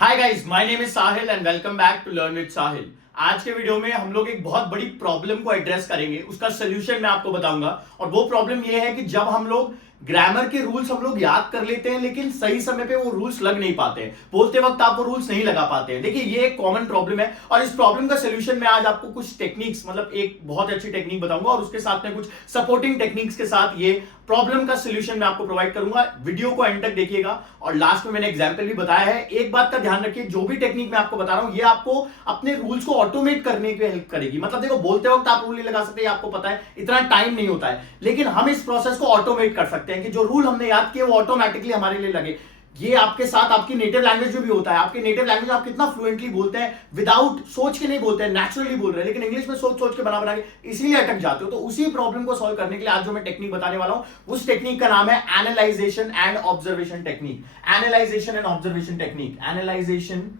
Hi guys, my name is Sahil and welcome back to learn with Sahil. आज के video में हम लोग एक बहुत बड़ी प्रॉब्लम को एड्रेस करेंगे, उसका सोल्यूशन मैं आपको बताऊंगा। और वो प्रॉब्लम ये है कि जब हम लोग ग्रामर के रूल्स हम लोग याद कर लेते हैं लेकिन सही समय पे वो रूल्स लग नहीं पाते हैं, बोलते वक्त आप वो रूल्स नहीं लगा पाते हैं। देखिए, ये एक कॉमन प्रॉब्लम है और इस प्रॉब्लम का सोल्यूशन मैं आज आपको कुछ टेक्निक्स, मतलब एक बहुत अच्छी टेक्निक बताऊंगा और उसके साथ में कुछ सपोर्टिंग टेक्निक्स के साथ ये प्रॉब्लम का सोल्यूशन मैं आपको प्रोवाइड करूंगा। वीडियो को एंड तक देखिएगा और लास्ट में मैंने एग्जांपल भी बताया है। एक बात का ध्यान रखिए, जो भी टेक्निक मैं आपको बता रहा हूं ये आपको अपने रूल्स को ऑटोमेट करने के हेल्प करेगी। मतलब देखो, बोलते वक्त आप रूल नहीं लगा सकते, आपको पता है इतना टाइम नहीं होता है, लेकिन हम इस प्रोसेस को ऑटोमेट कर सकते हैं कि जो रूल हमने याद किए वो ऑटोमेटिकली हमारे लिए लगे। ये आपके साथ आपकी नेटिव लैंग्वेज में भी होता है। आपकी नेटिव लैंग्वेज आप कितना फ्लुएंटली बोलते हैं, विदाउट सोच के नहीं बोलते हैं, नेचुरली बोल रहे हैं, लेकिन इंग्लिश में सोच सोच के बना के इसीलिए अटक जाते हो। तो उसी प्रॉब्लम को सॉल्व करने के लिए आज जो मैं टेक्निक बताने वाला हूं उस टेक्निक का नाम है analysation and observation technique. Analysation and observation technique, analysation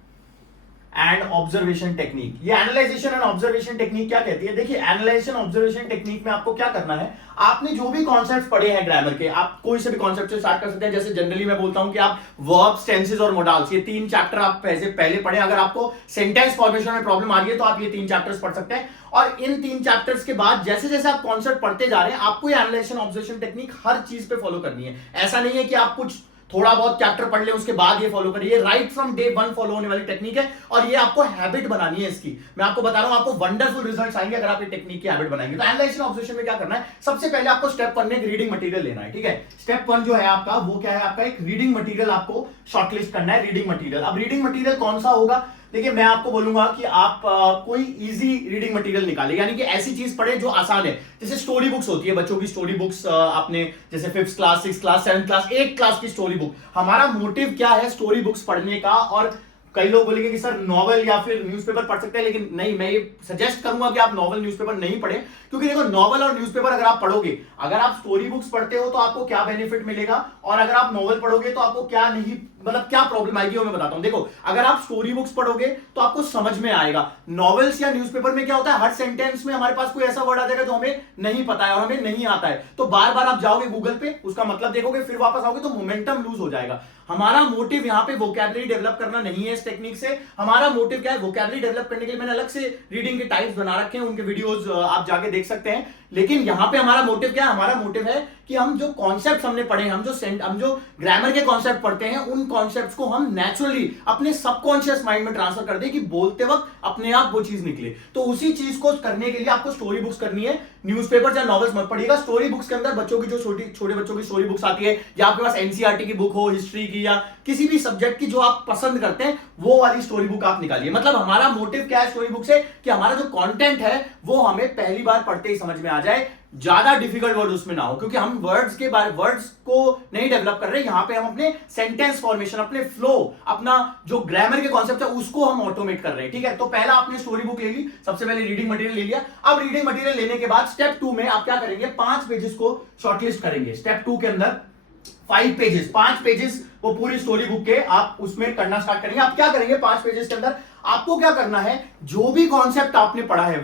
and observation technique. ये एनालाइजेशन एंड ऑब्जर्वेशन टेक्निक क्या कहती है? देखिए, एनालाइजेशन ऑब्जर्वेशन टेक्निक में आपको क्या करना है, आपने जो भी कॉन्सेप्ट पढ़े हैं ग्रामर के, आप कोई से भी कॉन्सेप्ट से स्टार्ट कर सकते हैं। जैसे जनरली मैं बोलता हूं कि आप वर्ब्स, टेंसेस और मोडाल्स, ये तीन चैप्टर आप पहले पढ़े। अगर आपको सेंटेंस फॉर्मेशन में प्रॉब्लम आ रही है तो आप ये तीन चैप्टर्स पढ़ सकते हैं। और इन तीन चैप्टर्स के बाद जैसे जैसे आप कॉन्सेप्ट पढ़ते जा रहे हैं, आपको ये एनालाइजेशन ऑब्जर्वेशन टेक्निक हर चीज पे फॉलो करनी है। ऐसा नहीं है कि आप कुछ थोड़ा बहुत चैप्टर पढ़ ले उसके बाद ये फॉलो करिए। Right from day one follow होने वाली टेक्निक है और ये आपको हैबिट बनानी है इसकी। मैं आपको बता रहा हूं, आपको वंडरफुल रिजल्ट्स आएंगे अगर आप ये टेक्निक की हैबिट बनाएंगे। तो एनालाइजेशन ऑब्जर्वेशन में क्या करना है, सबसे पहले आपको स्टेप 1 में रीडिंग मटेरियल लेना है। ठीक है, स्टेप 1 जो है आपका, वो क्या है, आपका एक रीडिंग मटेरियल आपको शॉर्टलिस्ट करना है। रीडिंग मटेरियल, अब रीडिंग मटेरियल कौन सा होगा? देखिए, मैं आपको बोलूंगा कि आप कोई इजी रीडिंग मटेरियल निकालें, यानी कि ऐसी चीज पढ़े जो आसान है। जैसे स्टोरी बुक्स होती है, बच्चों की स्टोरी बुक्स, आपने जैसे 5th class, 6th class, 7th class, 8th class की स्टोरी बुक। हमारा मोटिव क्या है स्टोरी बुक्स पढ़ने का? और कई लोग बोलेंगे कि सर नॉवल या फिर न्यूज़पेपर पढ़ सकते हैं, लेकिन नहीं, मैं ये सजेस्ट करूंगा कि आप नॉवल न्यूज़पेपर नहीं पढ़ें। क्योंकि देखो, नॉवल और न्यूज़पेपर अगर आप पढ़ोगे, अगर आप स्टोरी बुक्स पढ़ते हो तो आपको क्या बेनिफिट मिलेगा, और अगर आप नॉवल पढ़ोगे तो आपको क्या नहीं, मतलब क्या प्रॉब्लम आएगी वो मैं बताता हूं। देखो, अगर आप स्टोरी बुक्स पढ़ोगे तो आपको समझ में आएगा। नॉवेल्स या न्यूज़पेपर में क्या होता है, हर सेंटेंस में हमारे पास कोई ऐसा वर्ड आ जाएगा जो हमें नहीं पता है और हमें नहीं आता है, तो बार बार आप जाओगे गूगल पे, उसका मतलब देखोगे, फिर वापस आओगे, तो मोमेंटम लूज हो जाएगा। हमारा मोटिव यहाँ पे वोकैबुलरी डेवलप करना नहीं है इस टेक्निक से। हमारा मोटिव क्या है, वोकैबुलरी डेवलप करने के लिए मैंने अलग से रीडिंग के टाइप्स बना रखे हैं, उनके वीडियोस आप जाके देख सकते हैं। लेकिन यहां पे हमारा मोटिव क्या है, हमारा मोटिव है कि हम जो कॉन्सेप्ट हमने पढ़े, हम जो ग्रामर के कॉन्सेप्ट पढ़ते हैं, उन कॉन्सेप्ट्स को हम नेचुरली अपने सबकॉन्शियस माइंड में ट्रांसफर कर दें कि बोलते वक्त अपने आप वो चीज निकले। तो उसी चीज को करने के लिए आपको स्टोरी बुक्स करनी है। न्यूज़पेपर या नॉवेल्स मत पढ़िएगा। स्टोरी बुक्स के अंदर बच्चों की जो छोटे बच्चों की स्टोरी बुक्स आती है, या आपके पास एनसीईआरटी की बुक हो, हिस्ट्री की या किसी भी सब्जेक्ट की जो आप पसंद करते हैं, वो वाली स्टोरी बुक आप निकालिए। मतलब हमारा मोटिव क्या है स्टोरी बुक से, कि हमारा जो कंटेंट है वो हमें पहली बार पढ़ते ही समझ में आ जाए, ज्यादा डिफिकल्ट वर्ड उसमें ना हो। क्योंकि हम वर्ड्स को नहीं डेवलप कर रहे, यहां पे हम अपने सेंटेंस फॉर्मेशन, अपने फ्लो, अपना जो ग्रामर के कॉन्सेप्ट है उसको हम ऑटोमेट कर रहे हैं। ठीक है, तो पहला आपने स्टोरी बुक ले ली, सबसे पहले रीडिंग मटेरियल ले लिया। अब रीडिंग मटेरियल लेने के बाद स्टेप 2 में आप क्या करेंगे, 5 पेजेस को शॉर्टलिस्ट करेंगे। स्टेप 2 के अंदर 5 पेजेस वो पूरी स्टोरी बुक के आप उसमें करना स्टार्ट करेंगे। आप क्या करेंगे, 5 पेजेस के अंदर आपको क्या करना है, जो भी कॉन्सेप्ट आपने पढ़ा है,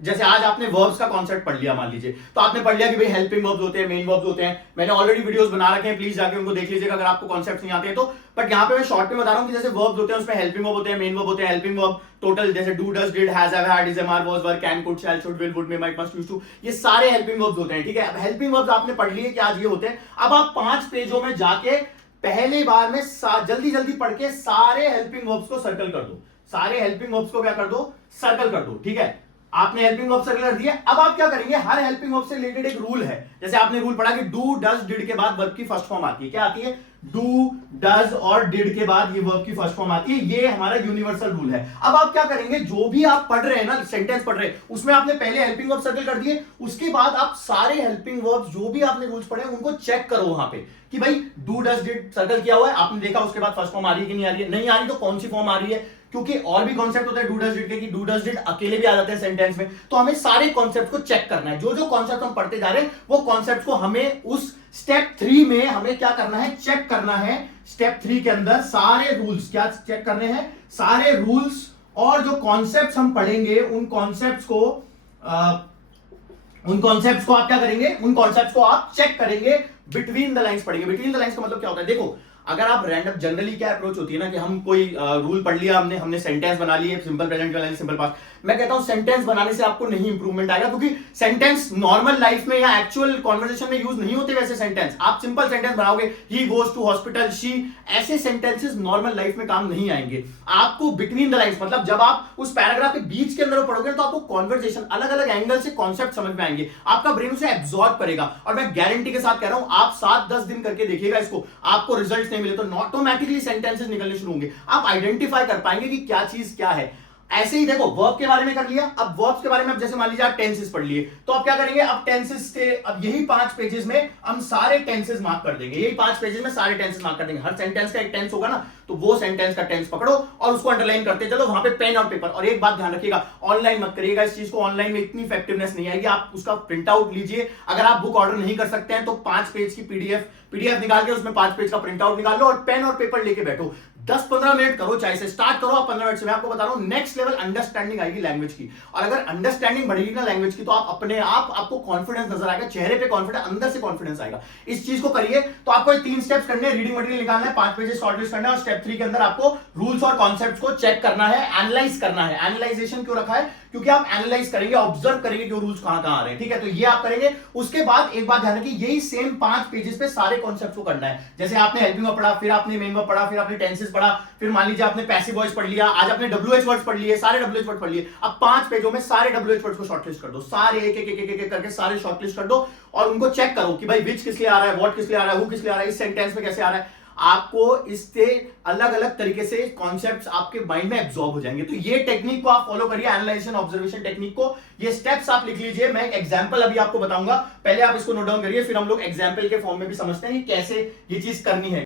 जैसे आज आपने वर्ब्स का कॉन्सेप्ट पढ़ लिया मान लीजिए, तो आपने पढ़ लिया कि भाई हेल्पिंग वर्ब्स होते हैं, मेन वर्ब्स होते हैं। मैंने ऑलरेडी वीडियोस बना रखे हैं, प्लीज जाके उनको देख लीजिएगा अगर आपको कॉन्सेप्ट नहीं आते हैं तो। बट यहाँ पे मैं शॉर्ट में बता रहा हूँ कि जैसे वर्ब्स होते हैं उसमें हेल्पिंग वर्ब होते हैं, मेन वर्ब होते हैं। हेल्पिंग वर्ब टोटल जैसे do, does, did, has, have, had, is, am, are, was, were, can, could, shall, should, will, would, may, might, must, used to, ये सारे हेल्पिंग वर्ब्स होते हैं। ठीक है, अब हेल्पिंग वर्ब्स आपने पढ़ लिए कि आज ये होते हैं। अब आप 5 पेजों में जाके पहली बार में जल्दी जल्दी पढ़ के सारे हेल्पिंग वर्ब्स को सर्कल कर दो। सारे हेल्पिंग वर्ब्स को क्या कर दो, सर्कल कर दो। ठीक है, आपने हेल्पिंग वर्ब सर्कल कर दिया। अब आप क्या करेंगे, हर हेल्पिंग वर्ब से रिलेटेड एक रूल है। जैसे आपने रूल पढ़ा कि डू, डज, डिड के बाद वर्ब की फर्स्ट फॉर्म आती है। क्या आती है? डू, डज और डिड के बाद ये वर्ब की फर्स्ट फॉर्म आती है। ये हमारा यूनिवर्सल रूल है। अब आप क्या करेंगे, जो भी आप पढ़ रहे हैं ना, सेंटेंस पढ़ रहे हैं, उसमें आपने पहले हेल्पिंग वर्ब सर्कल कर दिए। उसके बाद आप सारे हेल्पिंग वर्ब्स जो भी आपने रूल्स पढ़े उनको चेक करो वहां पे कि भाई डू, डज, डिड सर्कल किया हुआ है, आपने देखा उसके बाद फर्स्ट फॉर्म आ रही है कि नहीं आ रही है। नहीं आ रही तो कौन सी फॉर्म आ रही है, क्योंकि और भी कॉन्सेप्ट होता है डू, डज, डिड के, कि डू, डज, डिड अकेले भी आ जाते हैं सेंटेंस में। तो हमें सारे कॉन्सेप्ट को चेक करना है। जो जो कॉन्सेप्ट हम पढ़ते जा रहे हैं वो कॉन्सेप्ट को हमें उस स्टेप 3 में हमें क्या करना है, चेक करना है। स्टेप 3 के अंदर सारे रूल्स क्या चेक करने हैं, सारे रूल्स और जो कॉन्सेप्ट्स हम पढ़ेंगे उन कॉन्सेप्ट्स को आप क्या करेंगे, उन कॉन्सेप्ट्स को आप चेक करेंगे, बिटवीन द लाइंस पढ़ेंगे। बिटवीन द लाइंस का मतलब क्या होता है, देखो अगर आप रैंडम, जनरली क्या अप्रोच होती है ना कि हम कोई रूल पढ़ लिया, हमने हमने सेंटेंस बना लिए, सिंपल प्रेजेंट वाला सिंपल पास्ट। मैं कहता हूं सेंटेंस बनाने से आपको नहीं इंप्रूवमेंट आएगा, क्योंकि सेंटेंस नॉर्मल लाइफ में या एक्चुअल कॉन्वर्सेशन में यूज नहीं होते वैसे सेंटेंस। आप सिंपल सेंटेंस बनाओगे, he goes to hospital, she, ऐसे सेंटेंसेस नॉर्मल लाइफ में काम नहीं आएंगे। आपको बिटवीन द लाइन्स, मतलब जब आप उस पैराग्राफ के बीच के अंदर पढ़ोगे तो आपको कॉन्वर्सेशन अलग अलग एंगल से कॉन्सेप्ट समझ में आएंगे, आपका ब्रेन उसे एब्जॉर्ब करेगा। और मैं गारंटी के साथ कह रहा हूं, आप 7-10 दिन करके देखिएगा इसको, आपको रिजल्ट नहीं मिले तो ऑटोमेटिकली सेंटेंसेस निकलने शुरू होंगे। आप आइडेंटिफाई कर पाएंगे कि क्या चीज क्या है। ऐसे ही देखो, वर्ब के बारे में कर लिया, अब वर्ब्स के बारे में, अब जैसे मान लीजिए आप टेंसेस पढ़ लिए, तो आप क्या करेंगे, अब टेंसेस के, अब यही 5 पेजेस में हम सारे टेंसेस मार्क कर देंगे, यही 5 पेजेस में सारे टेंसेस मार्क कर देंगे। हर सेंटेंस का एक टेंस होगा ना, तो वो सेंटेंस का टेंस पकड़ो और उसको अंडरलाइन करते चलो, वहां पे पेन और पेपर। और एक बात ध्यान रखिएगा, ऑनलाइन मत करिएगा इस चीज को, ऑनलाइन में इतनी इफेक्टिवनेस नहीं आएगी। आप उसका प्रिंट आउट लीजिए, अगर आप बुक ऑर्डर नहीं कर सकते हैं तो 5 पेज की पीडीएफ निकाल के उसमें 5 पेज का प्रिंट आउट निकाल लो और पेन और पेपर लेके बैठो। 10-15 मिनट करो, चाहे से स्टार्ट करो आप 15 मिनट से। मैं आपको बता रहा हूं, नेक्स्ट लेवल अंडरस्टैंडिंग आएगी लैंग्वेज की। और अगर अंडरस्टैंडिंग बढ़ेगी ना लैंग्वेज की, तो आप अपने आप, आपको कॉन्फिडेंस नजर आएगा, चेहरे पे कॉन्फिडेंस, अंदर से कॉन्फिडेंस आएगा। इस चीज को करिए। तो आपको 3 स्टेप्स करने हैं, रीडिंग मटेरियल निकालना है, 5 पेजेस शॉर्टलिस्ट करना है, और स्टेप 3 के अंदर आपको रूल्स और कॉन्सेप्ट्स को चेक करना है, एनालाइज करना है। एनालाइजेशन क्यों रखा है, क्योंकि आप एनालाइज करेंगे, ऑब्जर्व करेंगे कि रूल्स कहां कहां आ रहे हैं, ठीक है। तो ये आप करेंगे। उसके बाद एक बात ध्यान रखिए, यही सेम 5 पेजेस पे सारे कॉन्सेप्ट्स को करना है। जैसे आपने हेल्पिंग वर्ब पढ़ा, फिर आपने मेन वर्ब पढ़ा, फिर आपने टेंसेस पढ़ा, फिर मान लीजिए आपने पैसिव वॉइस पढ़ लिया, आज आपने WH वर्ड्स पढ़ लिए, सारे WH वर्ड पढ़ लिए। अब 5 पेजों में सारे WH वर्ड्स को शॉर्टलिस्ट कर दो, सारे एक एक करके सारे शॉर्टलिस्ट कर दो, और उनको चेक करो कि भाई विच किस लिए आ रहा है, व्हाट किस लिए आ रहा है, हु किस लिए आ रहा है, इस सेंटेंस में कैसे आ रहा है। आपको इससे अलग अलग तरीके से कॉन्सेप्ट्स आपके माइंड में एब्जॉर्ब हो जाएंगे। तो ये टेक्निक को आप फॉलो करिए, एनालाइजेशन ऑब्जर्वेशन टेक्निक को। ये स्टेप्स आप लिख लीजिए, मैं एक एग्जांपल अभी आपको बताऊंगा, पहले आप इसको नोट डाउन करिए, फिर हम लोग एग्जांपल के फॉर्म में भी समझते हैं कि कैसे ये चीज करनी है।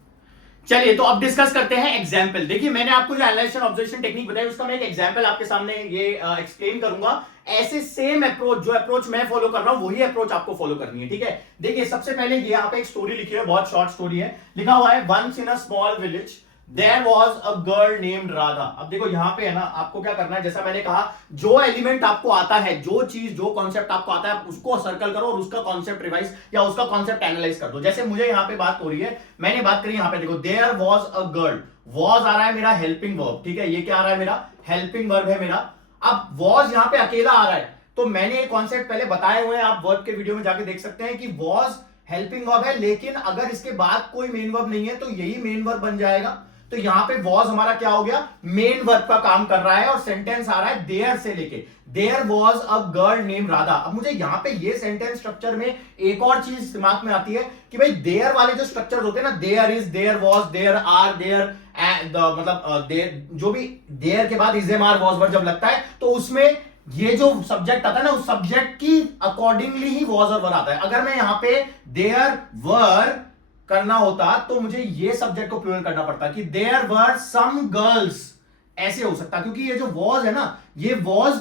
चलिए, तो अब डिस्कस करते हैं एग्जाम्पल। देखिए, मैंने आपको जो एनालाइजेशन ऑब्जर्वेशन टेक्निक बताई, उसका मैं एक एग्जाम्पल आपके सामने ये एक्सप्लेन करूंगा। ऐसे सेम अप्रोच, जो अप्रोच मैं फॉलो कर रहा हूं, वही अप्रोच आपको फॉलो करनी है, ठीक है। देखिए, सबसे पहले ये आप एक स्टोरी लिखी है, बहुत शॉर्ट स्टोरी है, लिखा हुआ है, once in a small village there was a girl named Radha. अब देखो यहां पे है ना, आपको क्या करना है, जैसा मैंने कहा, जो एलिमेंट आपको आता है, जो चीज, जो कॉन्सेप्ट आपको आता है, उसको सर्कल करो और उसका कॉन्सेप्ट रिवाइज या उसका कॉन्सेप्ट एनालाइज कर दो। जैसे मुझे यहां पे बात हो रही है, मैंने बात करी यहां पे, देखो, there was a girl, was आ रहा है मेरा हेल्पिंग वर्ब, ठीक है, ये क्या आ रहा है, मेरा हेल्पिंग वर्ब है मेरा। अब वाज यहां पे अकेला आ रहा है, तो मैंने ये कॉन्सेप्ट पहले बताए हुए हैं, आप वर्ब के वीडियो में जाके देख सकते हैं कि वाज हेल्पिंग वर्ब है, लेकिन अगर इसके बाद कोई मेन वर्ब नहीं है तो यही मेन वर्ब बन जाएगा। तो यहां पे वॉज हमारा क्या हो गया, मेन वर्ब का काम कर रहा है, और सेंटेंस आ रहा है देयर से लेके, there was a girl name Radha. अब मुझे यहां पे ये सेंटेंस स्ट्रक्चर में एक और चीज दिमाग में आती है कि भाई देयर वाले जो स्ट्रक्चर होते हैं ना, there is, there was, there are, there मतलब देयर, जो भी देयर के बाद is am are was word जब लगता है, तो उसमें ये जो सब्जेक्ट आता है ना, उस सब्जेक्ट की अकॉर्डिंगली ही वॉज और वर आता है। अगर मैं यहां पे देयर वर करना होता तो मुझे ये सब्जेक्ट को प्लूरल करना पड़ता कि देयर वर सम गर्ल्स, ऐसे हो सकता, क्योंकि ये जो वॉज है ना, ये वॉज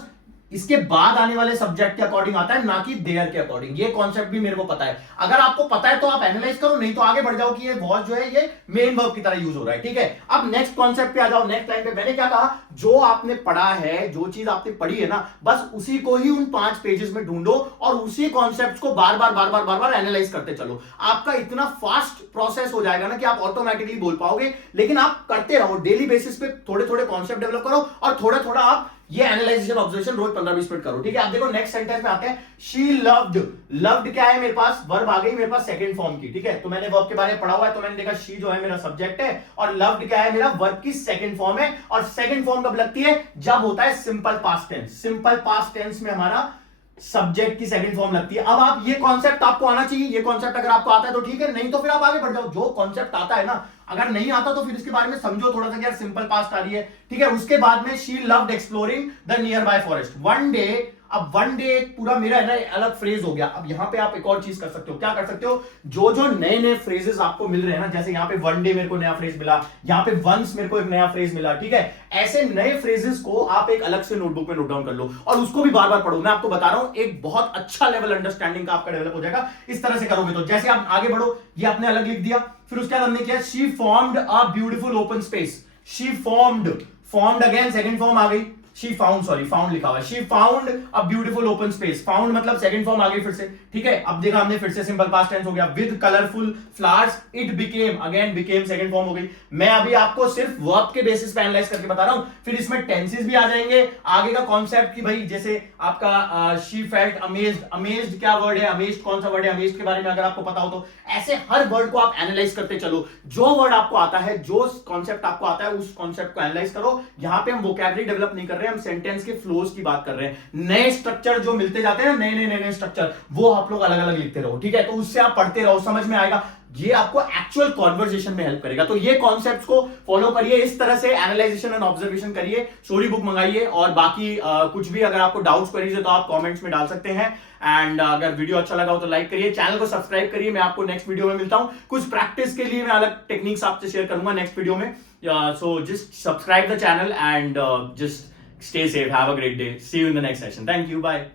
इसके बाद आने वाले सब्जेक्ट के अकॉर्डिंग आता है, ना कि देयर के अकॉर्डिंग। ये कॉन्सेप्ट भी मेरे को पता है, अगर आपको पता है तो आप एनालाइज करो, नहीं तो आगे बढ़ जाओ कि ये वॉज जो है ये मेन वर्ब की तरह यूज हो रहा है, ठीक है। अब नेक्स्ट कॉन्सेप्ट पे आ जाओ, नेक्स्ट लाइन पे मैंने क्या कहा, जो आपने पढ़ा है, जो चीज आपने पढ़ी है ना, बस उसी को ही उन 5 पेजेस में ढूंढो और उसी कॉन्सेप्ट को बार बार एनालाइज करते चलो। आपका इतना फास्ट प्रोसेस हो जाएगा ना कि आप ऑटोमेटिकली बोल पाओगे। लेकिन आप करते रहो, डेली बेसिस पे थोड़े थोड़े कॉन्सेप्ट डेवलप करो और थोड़ा थोड़ा आप ये एनालाइजेशन ऑब्जर्वेशन रोज 15-20 मिनट करो, ठीक है। आप देखो नेक्स्ट सेंटेंस में आते हैं, शी लव्ड। लव्ड क्या है मेरे पास, वर्ब आ गई मेरे पास सेकंड फॉर्म की, ठीक है। तो मैंने वर्ब के बारे में पढ़ा हुआ है, तो मैंने देखा शी जो है मेरा सब्जेक्ट है और लव्ड क्या है, मेरा वर्ब की सेकंड फॉर्म है। और सेकंड फॉर्म कब लगती है, जब होता है simple past tense. Simple past tense में हमारा सब्जेक्ट की सेकंड फॉर्म लगती है। अब आप ये कॉन्सेप्ट आपको आना चाहिए, ये कॉन्सेप्ट अगर आपको आता है तो ठीक है, नहीं तो फिर आप आगे बढ़ जाओ। जो कॉन्सेप्ट आता है ना, अगर नहीं आता तो फिर इसके बारे में समझो थोड़ा सा कि यार सिंपल पास्ट आ रही है, ठीक है। उसके बाद में she loved exploring the near by forest one day. अब वन डे एक पूरा मेरा है ना अलग फ्रेज हो गया। अब यहां पे आप एक और चीज कर सकते हो, क्या कर सकते हो, जो जो नए नए फ्रेजेस आपको मिल रहे हैं ना, जैसे यहाँ पे वन डे मेरे को नया फ्रेज मिला, यहाँ पे वंस मेरे को एक नया फ्रेज मिला, ठीक है। ऐसे नए फ्रेजेस को आप एक अलग से नोटबुक में नोट डाउन कर लो और उसको भी बार बार पढ़ो। मैं आपको बता रहा हूं, एक बहुत अच्छा लेवल अंडरस्टैंडिंग का आपका डेवलप हो जाएगा इस तरह से करोगे तो। जैसे आप आगे बढ़ो, ये आपने अलग लिख दिया, फिर उसके बाद हमने किया, she formed a beautiful open space. She formed, formed again second form आ गई, शी फाउंड, सॉरी फाउंड लिखा हुआ, she found a beautiful open space. Found मतलब सेकंड फॉर्म आ गई फिर से, ठीक है। अब देखा हमने फिर से सिंपल पास्ट टेंस हो गया, with colourful flowers it became, again became second form हो गई। मैं अभी आपको सिर्फ वर्ब के बेसिस पे एनालाइज करके बता रहा हूं, फिर इसमें टेंसेस भी आ जाएंगे, आगे का कॉन्सेप्ट कि भाई जैसे आपका शी फेल्ट अमेज्ड, अमेज्ड क्या वर्ड है, अमेज्ड कौन सा वर्ड है, अमेज्ड के बारे में अगर आपको पता हो तो ऐसे हर वर्ड को आप एनालाइज करते चलो। जो वर्ड आपको आता है, जो कॉन्सेप्ट आपको आता है, उस कॉन्सेप्ट को एनालाइज करो। यहां पे हम वोकैबुलरी डेवलप नहीं कर रहे हैं, हम सेंटेंस के फ्लोज की बात कर रहे हैं। नए स्ट्रक्चर जो मिलते जाते हैं, नए स्ट्रक्चर, वो आप लोग अलग अलग लिखते रहो, ठीक है। तो उससे आप पढ़ते रहो, समझ में आएगा, ये आपको एक्चुअल कॉन्वर्सेशन में हेल्प करेगा। तो ये कॉन्सेप्ट्स को फॉलो करिए, इस तरह से एनालाइजेशन एंड ऑब्जर्वेशन करिए, स्टोरी बुक मंगाइए, और बाकी कुछ भी अगर आपको डाउट्स क्वेरीज है तो आप कमेंट्स में डाल सकते हैं। एंड अगर वीडियो अच्छा लगा हो तो लाइक करिए, चैनल को सब्सक्राइब करिए। मैं आपको नेक्स्ट वीडियो में मिलता हूं, कुछ प्रैक्टिस के लिए मैं अलग टेक्निक्स आपसे शेयर करूंगा नेक्स्ट वीडियो में। So just subscribe the channel and just stay safe, have a great day, see you in the next session, thank you, bye.